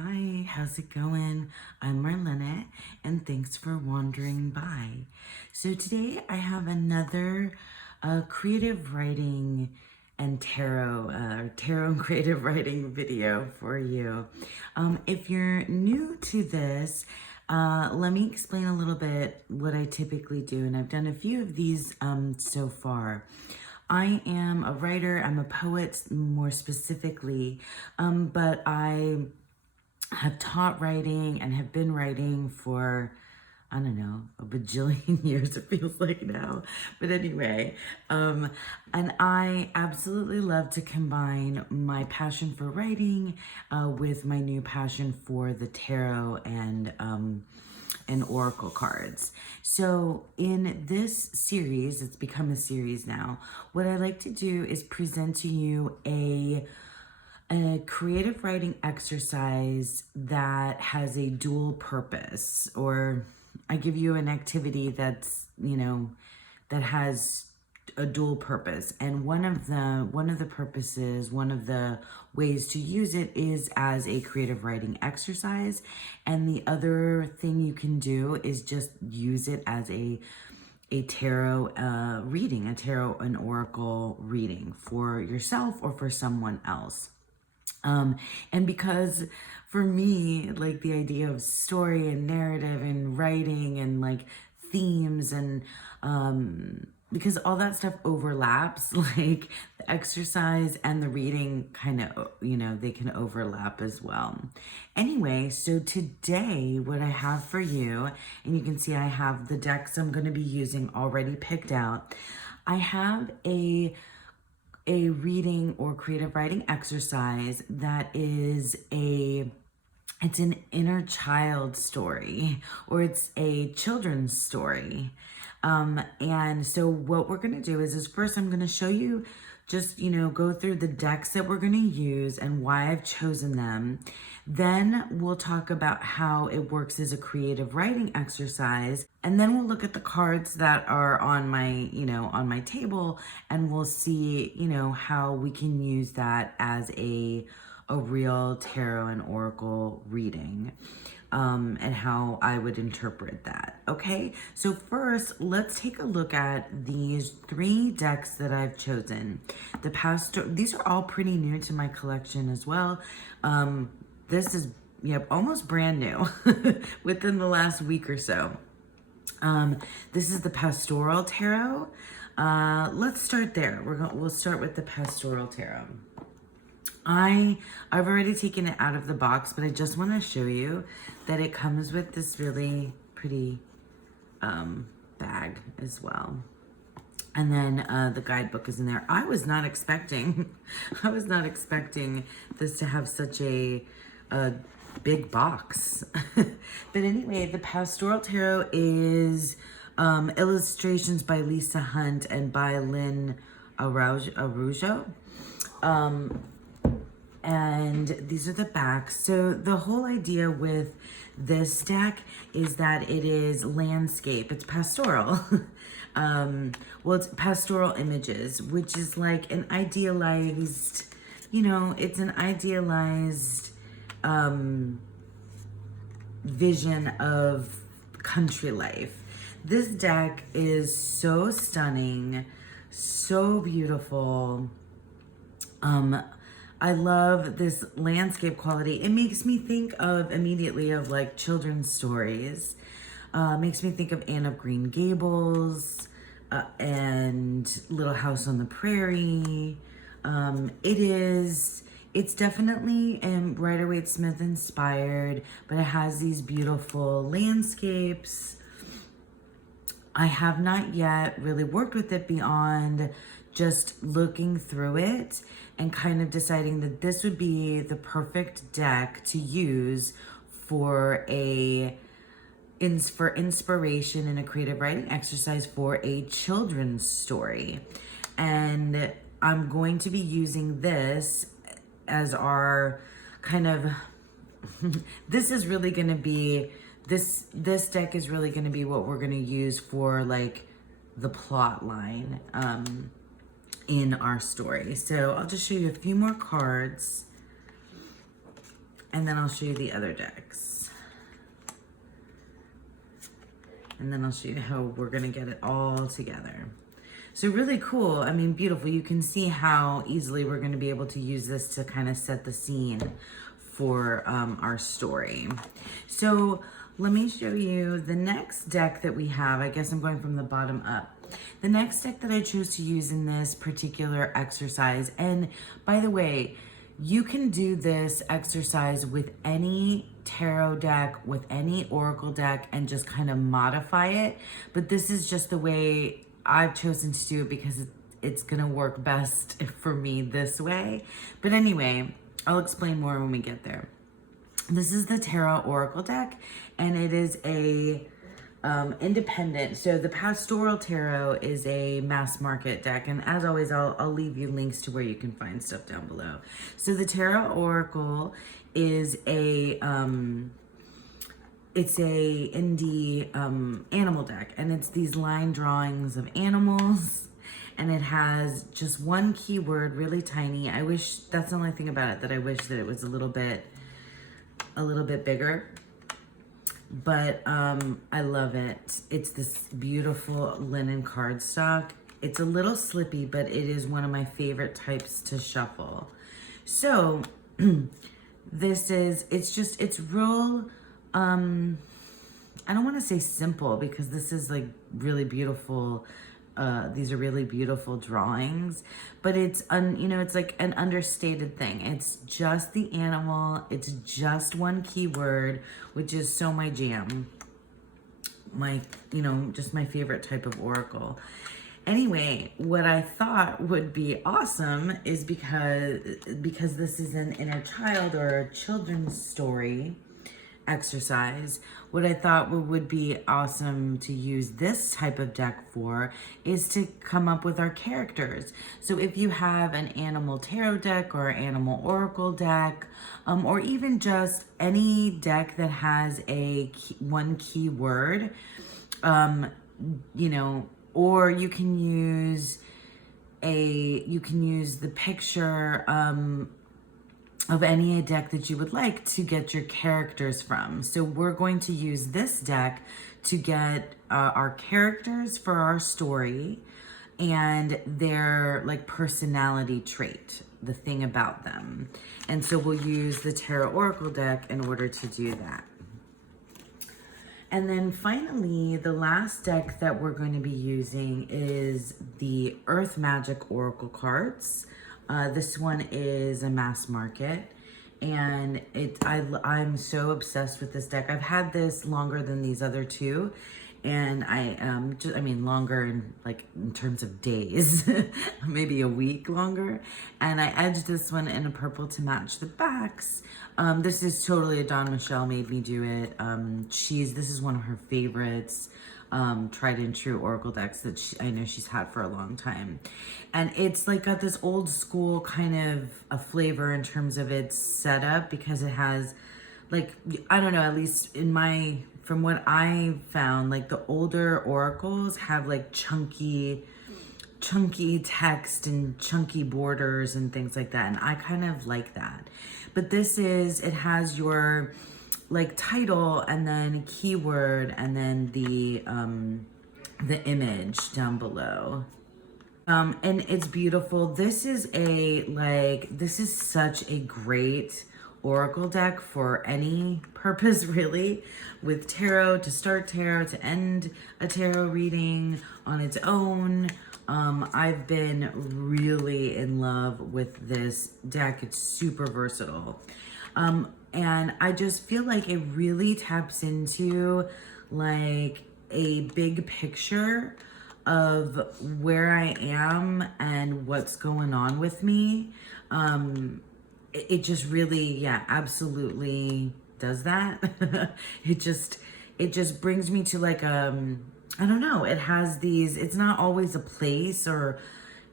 Hi, how's it going? I'm Marlena, and thanks for wandering by. So today I have another creative writing and tarot and creative writing video for you. If you're new to this, let me explain a little bit what I typically do, and I've done a few of these so far. I am a writer, I'm a poet more specifically, but I have taught writing and have been writing for, I don't know, a bajillion years, it feels like now. But anyway, and I absolutely love to combine my passion for writing with my new passion for the tarot and oracle cards. So in this series, it's become a series now, what I like to do is present to you a creative writing exercise that has a dual purpose, or I give you an activity that's, that has a dual purpose. And one of the purposes, one of the ways to use it is as a creative writing exercise. And the other thing you can do is just use it as a tarot reading, a tarot and oracle reading for yourself or for someone else. And because for me, like the idea of story and narrative and writing and like themes and, because all that stuff overlaps, like the exercise and the reading kind of, they can overlap as well. Anyway, so today what I have for you, and you can see I have the decks I'm going to be using already picked out. I have a reading or creative writing exercise that is it's an inner child story, or it's a children's story. And so what we're gonna do is first I'm gonna show you, just, go through the decks that we're gonna use and why I've chosen them. Then we'll talk about how it works as a creative writing exercise. And then we'll look at the cards that are on my, on my table, and we'll see, how we can use that as a real tarot and oracle reading. And how I would interpret that. Okay, so first let's take a look at these 3 decks that I've chosen. These are all pretty new to my collection as well. This is almost brand new within the last week or so. This is the Pastoral Tarot. Let's start there. We'll start with the Pastoral Tarot. I've already taken it out of the box, but I just want to show you that it comes with this really pretty bag as well. And then the guidebook is in there. I was not expecting this to have such a big box. But anyway, the Pastoral Tarot is illustrations by Lisa Hunt and by Lynn Araujo. And these are the backs. So the whole idea with this deck is that it is landscape. It's pastoral. Well, it's pastoral images, which is like an idealized, it's an idealized vision of country life. This deck is so stunning, so beautiful. I love this landscape quality. It makes me think immediately of like children's stories. Makes me think of Anne of Green Gables and Little House on the Prairie. It's definitely Rider-Waite-Smith inspired, but it has these beautiful landscapes. I have not yet really worked with it beyond just looking through it and kind of deciding that this would be the perfect deck to use for inspiration in a creative writing exercise for a children's story. And I'm going to be using this as our kind of, this is really going to be, this deck is really going to be what we're going to use for like the plot line in our story. So I'll just show you a few more cards. And then I'll show you the other decks. And then I'll show you how we're gonna get it all together. So really cool, I mean, beautiful. You can see how easily we're gonna be able to use this to kind of set the scene for our story. So let me show you the next deck that we have. I guess I'm going from the bottom up. The next deck that I chose to use in this particular exercise, and by the way, you can do this exercise with any tarot deck, with any oracle deck, and just kind of modify it. But this is just the way I've chosen to do it because it's gonna work best for me this way. But anyway, I'll explain more when we get there. This is the Tarot Oracle deck, and it is a independent. So the Pastoral Tarot is a mass market deck, and as always, I'll leave you links to where you can find stuff down below. So the Tarot Oracle is it's a indie animal deck, and it's these line drawings of animals, and it has just one keyword, really tiny. I wish, that's the only thing about it, that I wish that it was a little bit bigger, but I love it. It's this beautiful linen cardstock. It's a little slippy, but it is one of my favorite types to shuffle. So it's real, I don't want to say simple, because this is like really beautiful. These are really beautiful drawings, but it's it's like an understated thing. It's just the animal. It's just one keyword, which is so my jam. Just my favorite type of oracle. Anyway, what I thought would be awesome is because this is an inner child or a children's story exercise, what I thought would be awesome to use this type of deck for is to come up with our characters. So if you have an animal tarot deck or animal oracle deck, or even just any deck that has one key word, or you can use the picture of any deck that you would like to get your characters from. So we're going to use this deck to get our characters for our story and their personality trait, the thing about them. And so we'll use the Tarot Oracle deck in order to do that. And then finally, the last deck that we're going to be using is the Earth Magic Oracle cards. This one is a mass market, and I'm so obsessed with this deck. I've had this longer than these other two, and longer in terms of days, maybe a week longer. And I edged this one in a purple to match the backs. This is totally a Dawn Michelle made me do it. This is one of her favorites. Tried and true oracle decks that I know she's had for a long time, and it's got this old school kind of a flavor in terms of its setup, because it has I don't know, at least from what I found, the older oracles have chunky text and chunky borders and things like that, and I kind of like that. But it has your title and then keyword and then the image down below. And it's beautiful. This is such a great oracle deck for any purpose, really, with tarot, to start tarot, to end a tarot reading on its own. I've been really in love with this deck. It's super versatile. And I just feel like it really taps into a big picture of where I am and what's going on with me. It just really, absolutely does that. It just brings me to I don't know, it has it's not always a place, or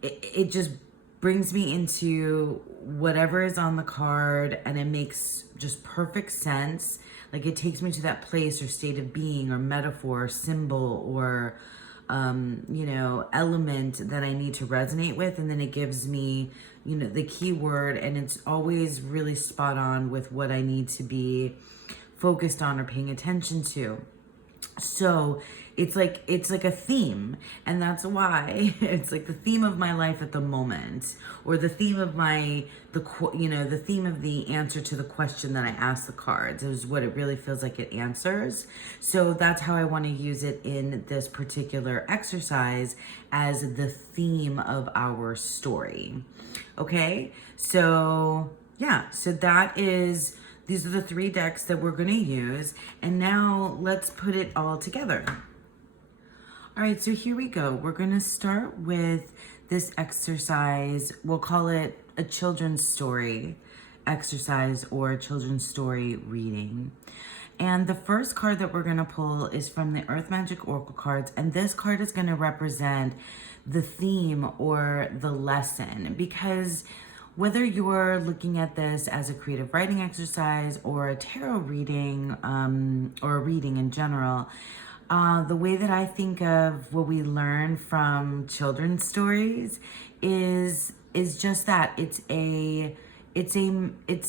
it just brings me into whatever is on the card, and it makes just perfect sense. It takes me to that place or state of being or metaphor or symbol or element that I need to resonate with, and then it gives me the keyword, and it's always really spot on with what I need to be focused on or paying attention to. So it's like a theme, and that's why it's like the theme of my life at the moment, or the theme of the theme of the answer to the question that I asked the cards is what it really feels like it answers. So that's how I want to use it in this particular exercise, as the theme of our story. Okay, so yeah, so these are the 3 decks that we're going to use, and now let's put it all together. All right, so here we go. We're going to start with this exercise. We'll call it a children's story exercise or a children's story reading. And the first card that we're going to pull is from the Earth Magic Oracle cards, and this card is going to represent the theme or the lesson, because whether you're looking at this as a creative writing exercise or a tarot reading, or a reading in general, the way that I think of what we learn from children's stories is just that. It's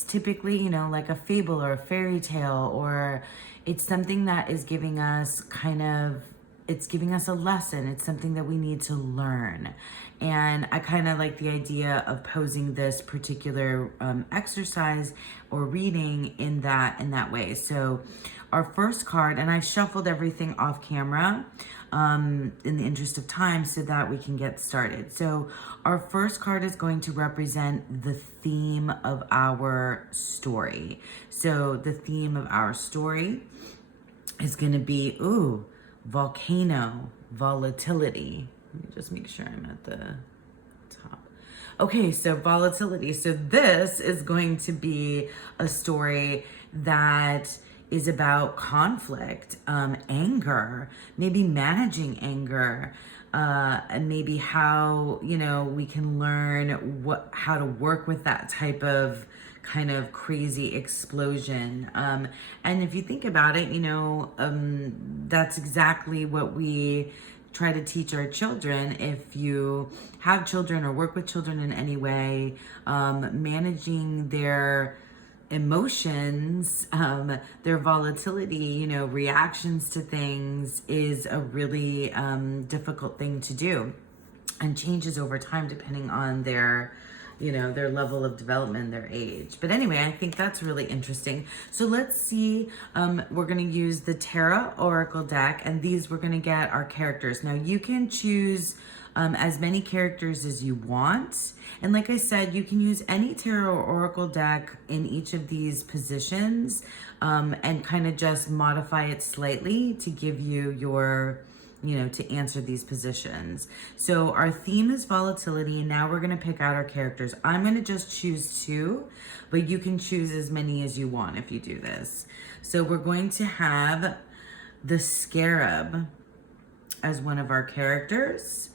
typically, like a fable or a fairy tale, or it's something that is giving us it's giving us a lesson. It's something that we need to learn. And I kind of like the idea of posing this particular exercise or reading in that way. So our first card, and I shuffled everything off camera in the interest of time so that we can get started. So our first card is going to represent the theme of our story. So the theme of our story is going to be, volcano, volatility. Let me just make sure I'm at the top. Okay, so volatility. So this is going to be a story that is about conflict, anger, maybe managing anger, and maybe how, we can learn how to work with that type of kind of crazy explosion. And if you think about it, that's exactly what we try to teach our children. If you have children or work with children in any way, managing their emotions, their volatility, reactions to things is a really difficult thing to do, and changes over time depending on their level of development, their age. But anyway, I think that's really interesting. So let's see, we're going to use the Tarot Oracle deck, and we're going to get our characters. Now you can choose as many characters as you want. And like I said, you can use any Tarot or Oracle deck in each of these positions, and kind of just modify it slightly to give you your to answer these positions. So our theme is volatility, and now we're going to pick out our characters. I'm going to just choose 2, but you can choose as many as you want if you do this. So we're going to have the Scarab as one of our characters,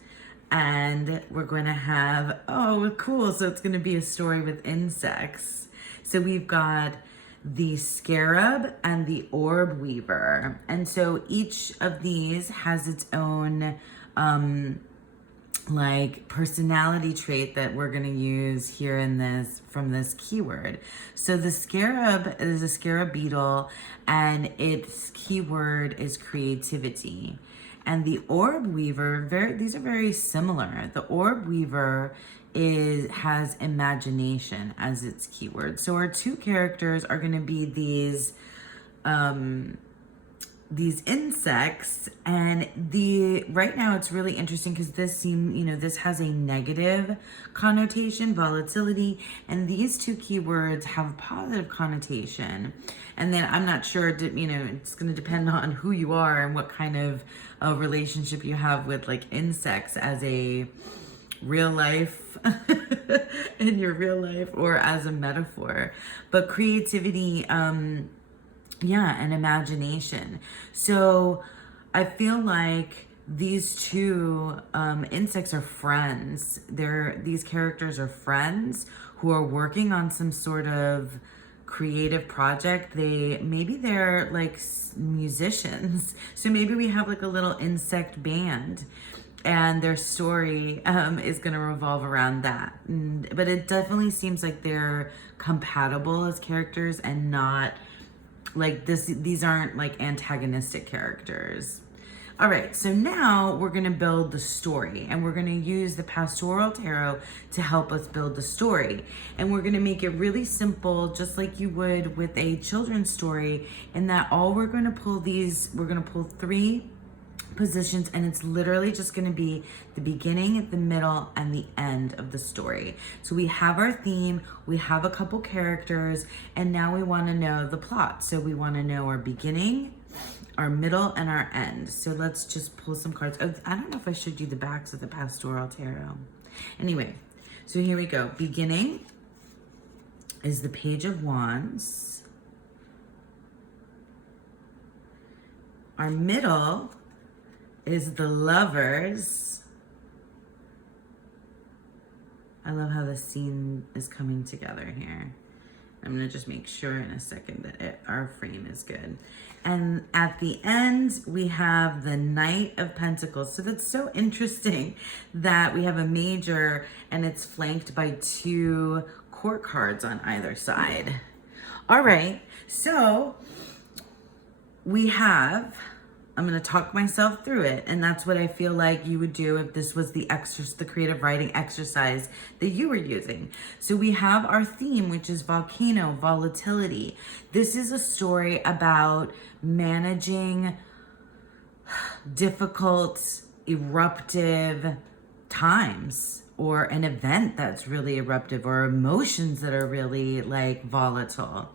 and we're going to have, cool, so it's going to be a story with insects. So we've got the Scarab and the Orb Weaver. And so each of these has its own personality trait that we're going to use here from this keyword. So the Scarab is a scarab beetle, and its keyword is creativity. And the Orb Weaver, these are very similar. The Orb Weaver has imagination as its keyword. So our 2 characters are going to be these insects, and right now it's really interesting because this has a negative connotation, volatility, and these 2 keywords have a positive connotation. And then I'm not sure, it's going to depend on who you are and what kind of relationship you have with insects as a real life in your real life or as a metaphor. But creativity, and imagination. So I feel like these 2 insects are friends. These characters are friends who are working on some sort of creative project. Maybe they're musicians. So maybe we have a little insect band. and their story is going to revolve around that. But it definitely seems like they're compatible as characters and not like this. These aren't like antagonistic characters. All right, so now we're going to build the story, and we're going to use the Pastoral Tarot to help us build the story. And we're going to make it really simple, just like you would with a children's story, in that all we're going to pull we're going to pull 3 positions, and it's literally just going to be the beginning, the middle, and the end of the story. So we have our theme, we have a couple characters, and now we want to know the plot. So we want to know our beginning, our middle, and our end. So let's just pull some cards. Oh, I don't know if I showed you the backs of the Pastoral Tarot. Anyway, so here we go. Beginning is the Page of Wands. Our middle is the Lovers. I love how the scene is coming together here. I'm gonna just make sure in a second that our frame is good. And at the end, we have the Knight of Pentacles. So that's so interesting that we have a major and it's flanked by 2 court cards on either side. All right, so we have, I'm going to talk myself through it, and that's what I feel like you would do if this was the creative writing exercise that you were using. So we have our theme, which is volcano, volatility. This is a story about managing difficult, eruptive times, or an event that's really eruptive, or emotions that are really like volatile.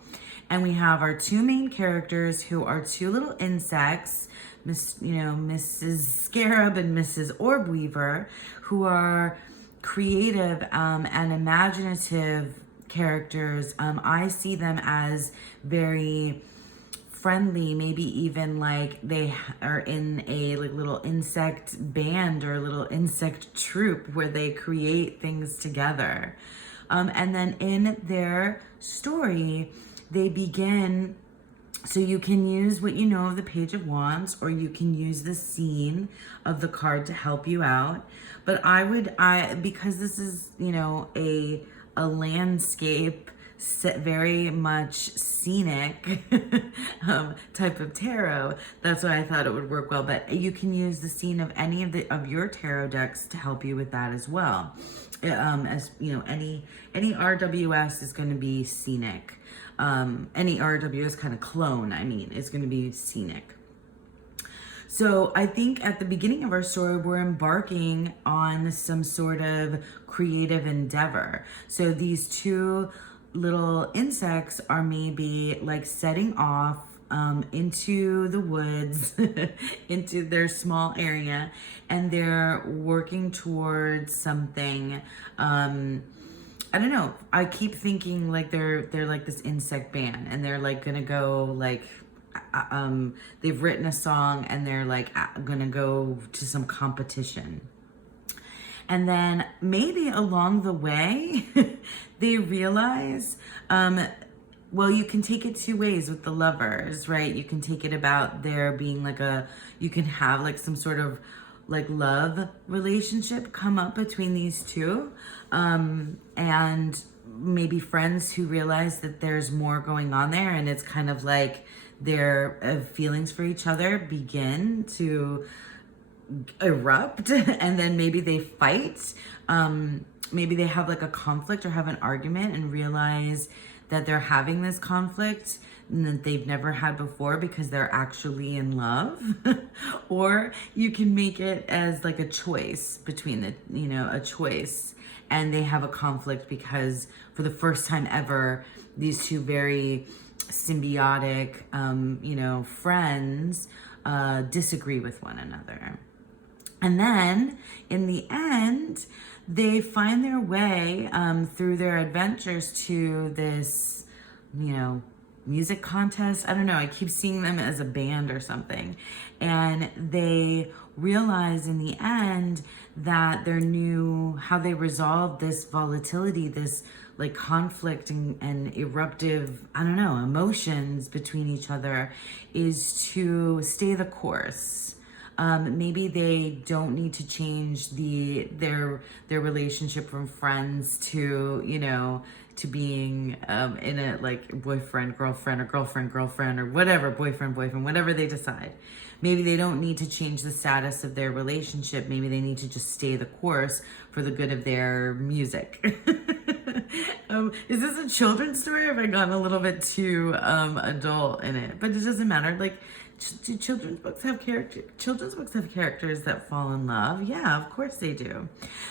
And we have our 2 main characters, who are 2 little insects, Mrs. Scarab and Mrs. Orb Weaver, who are creative and imaginative characters. I see them as very friendly, maybe even like they are in a little insect band or a little insect troupe where they create things together. And then in their story, they begin, so you can use what you know of the Page of Wands, or you can use the scene of the card to help you out. But because this is, a landscape, very much scenic type of tarot, that's why I thought it would work well. But you can use the scene of any of your tarot decks to help you with that as well. As you know, any RWS is going to be scenic. Any RWS kind of clone, is going to be scenic. So I think at the beginning of our story, we're embarking on some sort of creative endeavor. So these 2 little insects are maybe like setting off into the woods, into their small area, and they're working towards something. I don't know. I keep thinking like they're like this insect band, and they're like gonna go like they've written a song, and they're like gonna go to some competition. And then maybe along the way, they realize, well, you can take it 2 ways with the Lovers, right? You can take it about there being like you can have like some sort of like love relationship come up between these 2. And maybe friends who realize that there's more going on there, and it's kind of like their feelings for each other begin to erupt, and then maybe they fight. Maybe they have like a conflict or have an argument and realize that they're having this conflict and that they've never had before because they're actually in love. Or you can make it as like a choice between a choice, and they have a conflict because for the first time ever, these 2 very symbiotic, friends disagree with one another. And then in the end, they find their way through their adventures to this, music contest. I don't know. I keep seeing them as a band or something. And they realize in the end that how they resolve this volatility, this like conflict and eruptive, emotions between each other, is to stay the course. Maybe they don't need to change their relationship from friends to, you know, to being in a like boyfriend, girlfriend, or girlfriend, girlfriend, or whatever, boyfriend, boyfriend, whatever they decide. Maybe they don't need to change the status of their relationship. Maybe they need to just stay the course for the good of their music. Is this a children's story, or have I gotten a little bit too adult in it? But it doesn't matter. Like, do children's books have characters that fall in love? Yeah, of course they do.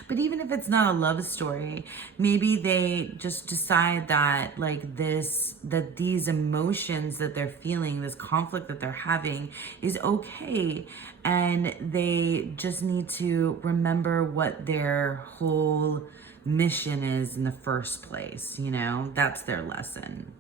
But even if it's not a love story, maybe they just decide that like that these emotions that they're feeling, this conflict that they're having is okay, and they just need to remember what their whole mission is in the first place. You know, that's their lesson.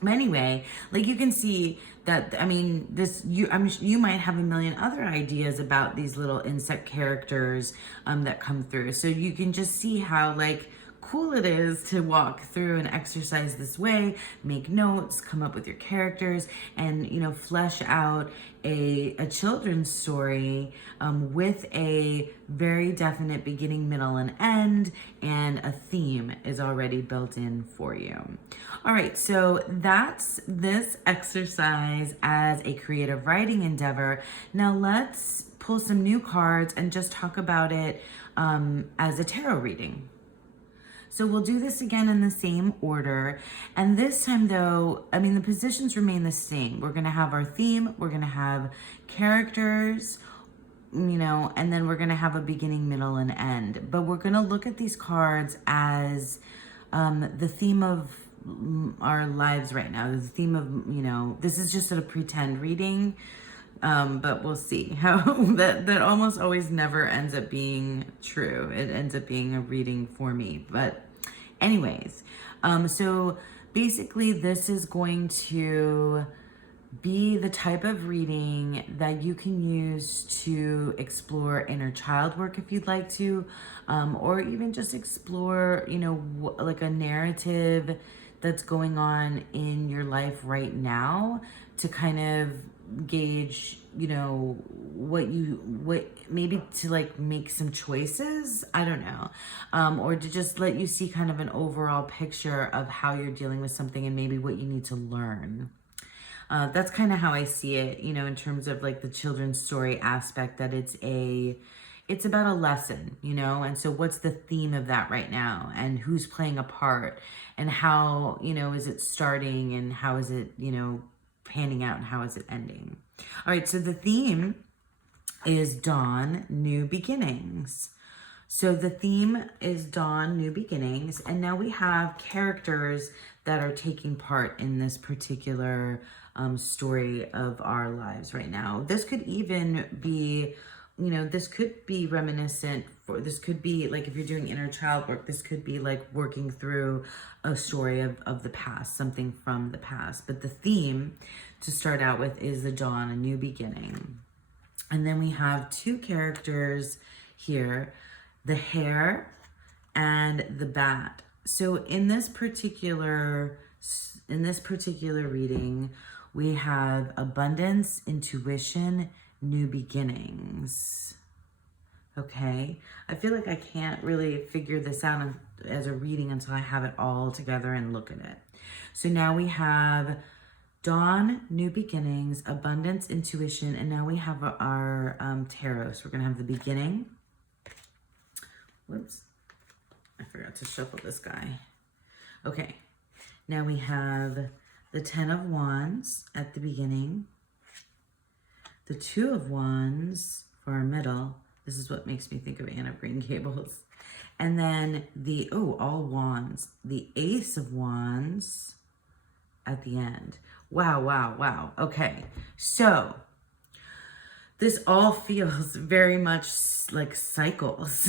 But anyway, like you can see that, I mean, you might have a million other ideas about these little insect characters that come through. So you can just see how like cool it is to walk through and exercise this way, make notes, come up with your characters, and, you know, flesh out a children's story with a very definite beginning, middle, and end, and a theme is already built in for you. All right, so that's this exercise as a creative writing endeavor. Now let's pull some new cards and just talk about it as a tarot reading. So we'll do this again in the same order. And this time though, I mean, the positions remain the same. We're gonna have our theme, we're gonna have characters, you know, and then we're gonna have a beginning, middle, and end. But we're gonna look at these cards as the theme of our lives right now. The theme of, you know, this is just a pretend reading. But we'll see how that almost always never ends up being true. It ends up being a reading for me. But anyways, so basically this is going to be the type of reading that you can use to explore inner child work if you'd like to, or even just explore, you know, like a narrative that's going on in your life right now to kind of gauge, you know, what maybe to like make some choices, I don't know, or to just let you see kind of an overall picture of how you're dealing with something and maybe what you need to learn. That's kind of how I see it, you know, in terms of like the children's story aspect, that it's about a lesson, you know, and so what's the theme of that right now, and who's playing a part, and how, you know, is it starting, and how is it, you know, panning out, and how is it ending. All right, so the theme is dawn, new beginnings. So the theme is dawn, new beginnings, and now we have characters that are taking part in this particular story of our lives right now. This could even be, you know, this could be reminiscent for, this could be like if you're doing inner child work, this could be like working through a story of the past, something from the past. But the theme to start out with is the dawn, a new beginning. And then we have two characters here, the hare and the bat. So in this particular reading, we have abundance, intuition, new beginnings. Okay, I feel like I can't really figure this out as a reading until I have it all together and look at it. So now we have dawn, new beginnings, abundance, intuition, and now we have our tarot. So we're gonna have the beginning. Whoops, I forgot to shuffle this guy. Okay, now we have the 10 of Wands at the beginning, the 2 of Wands for our middle. This is what makes me think of Anne of Green Gables. And then the, all Wands, the Ace of Wands at the end. Wow, wow, wow. Okay, so this all feels very much like cycles.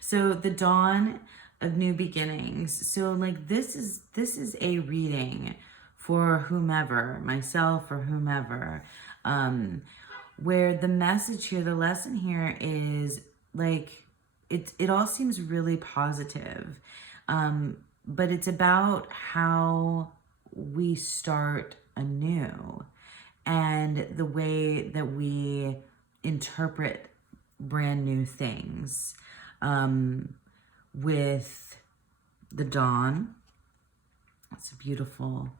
So the dawn of new beginnings. So like this is a reading for whomever, myself or whomever, where the message here, the lesson here is like, it all seems really positive, but it's about how we start anew. and the way that we interpret brand new things. With the dawn, it's a beautiful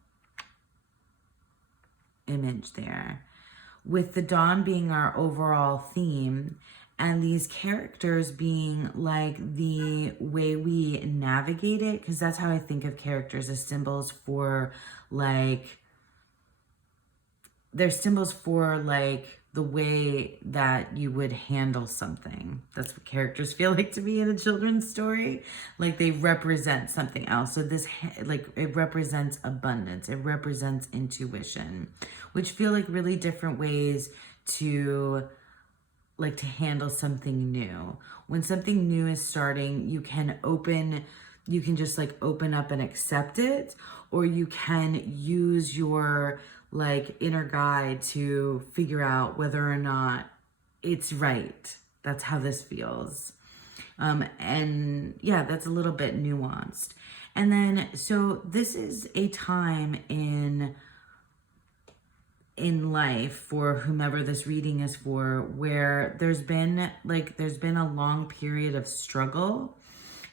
image there. With the dawn being our overall theme, and these characters being like the way we navigate it, because that's how I think of characters as symbols for like, they're symbols for like the way that you would handle something. That's what characters feel like to me in a children's story. Like they represent something else. So this, like, it represents abundance. It represents intuition, which feel like really different ways to like to handle something new. When something new is starting, you can just like open up and accept it, or you can use your like inner guide to figure out whether or not it's right. That's how this feels. And yeah, that's a little bit nuanced. And then, so this is a time in life for whomever this reading is for, where there's been a long period of struggle,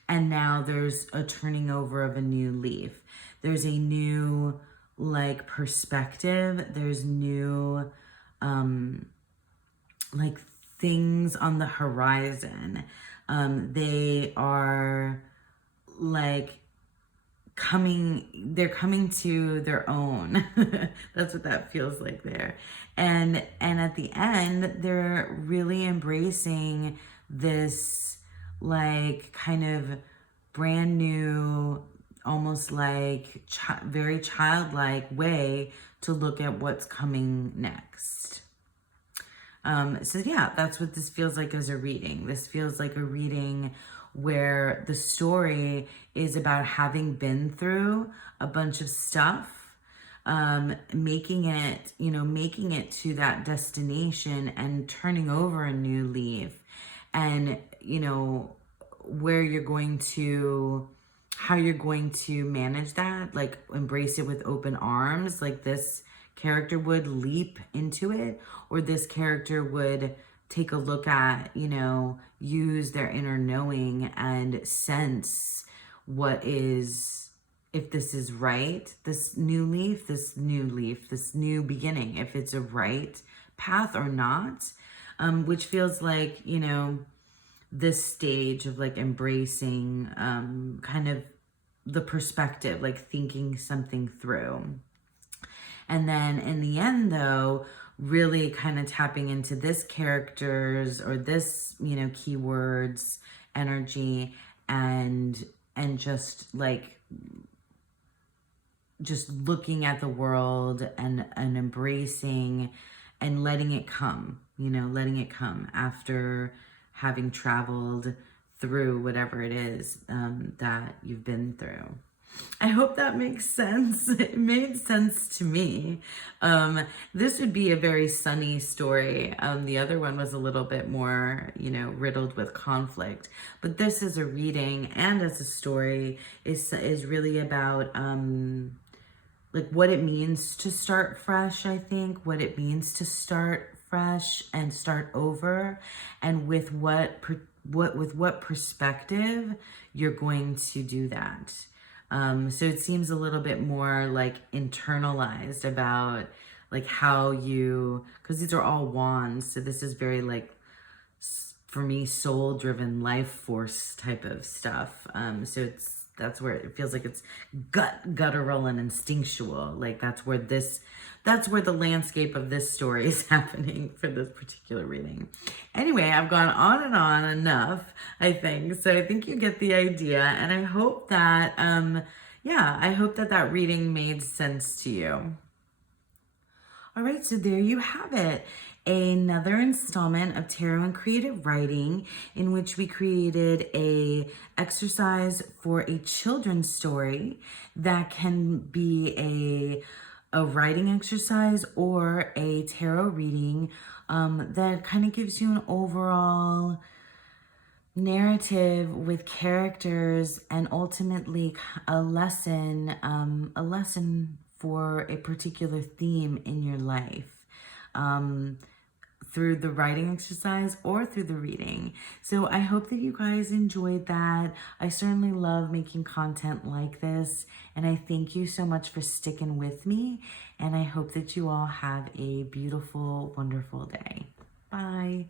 and now there's a turning over of a new leaf. There's a new like perspective. There's new like things on the horizon. They are like they're coming to their own. That's what that feels like there. And at the end, they're really embracing this like kind of brand new, almost like very childlike way to look at what's coming next. So yeah, that's what this feels like as a reading. This feels like a reading where the story is about having been through a bunch of stuff, making it to that destination and turning over a new leaf, and how you're going to manage that, like embrace it with open arms, like this character would leap into it, or this character would take a look at, use their inner knowing and sense if this is right, this new beginning, if it's a right path or not, which feels like, this stage of like embracing kind of the perspective, like thinking something through. And then in the end, though, really kind of tapping into this character's or this, keywords, energy, and just looking at the world and embracing and letting it come after having traveled through whatever it is that you've been through. I hope that makes sense. It made sense to me. This would be a very sunny story. The other one was a little bit more, riddled with conflict. But this is a reading, and as a story is really about like what it means to start fresh. I think what it means to start fresh and start over, and with what perspective you're going to do that. So it seems a little bit more like internalized about like how because these are all wands. So this is very like, for me, soul driven life force type of stuff. So that's where it feels like it's guttural and instinctual. Like that's where the landscape of this story is happening for this particular reading. Anyway, I've gone on and on enough, I think. So I think you get the idea, and I hope that that reading made sense to you. All right, so there you have it. Another installment of Tarot and Creative Writing, in which we created a exercise for a children's story that can be a writing exercise or a tarot reading that kind of gives you an overall narrative with characters and ultimately a lesson for a particular theme in your life. through the writing exercise or through the reading. So I hope that you guys enjoyed that. I certainly love making content like this, and I thank you so much for sticking with me, and I hope that you all have a beautiful, wonderful day. Bye.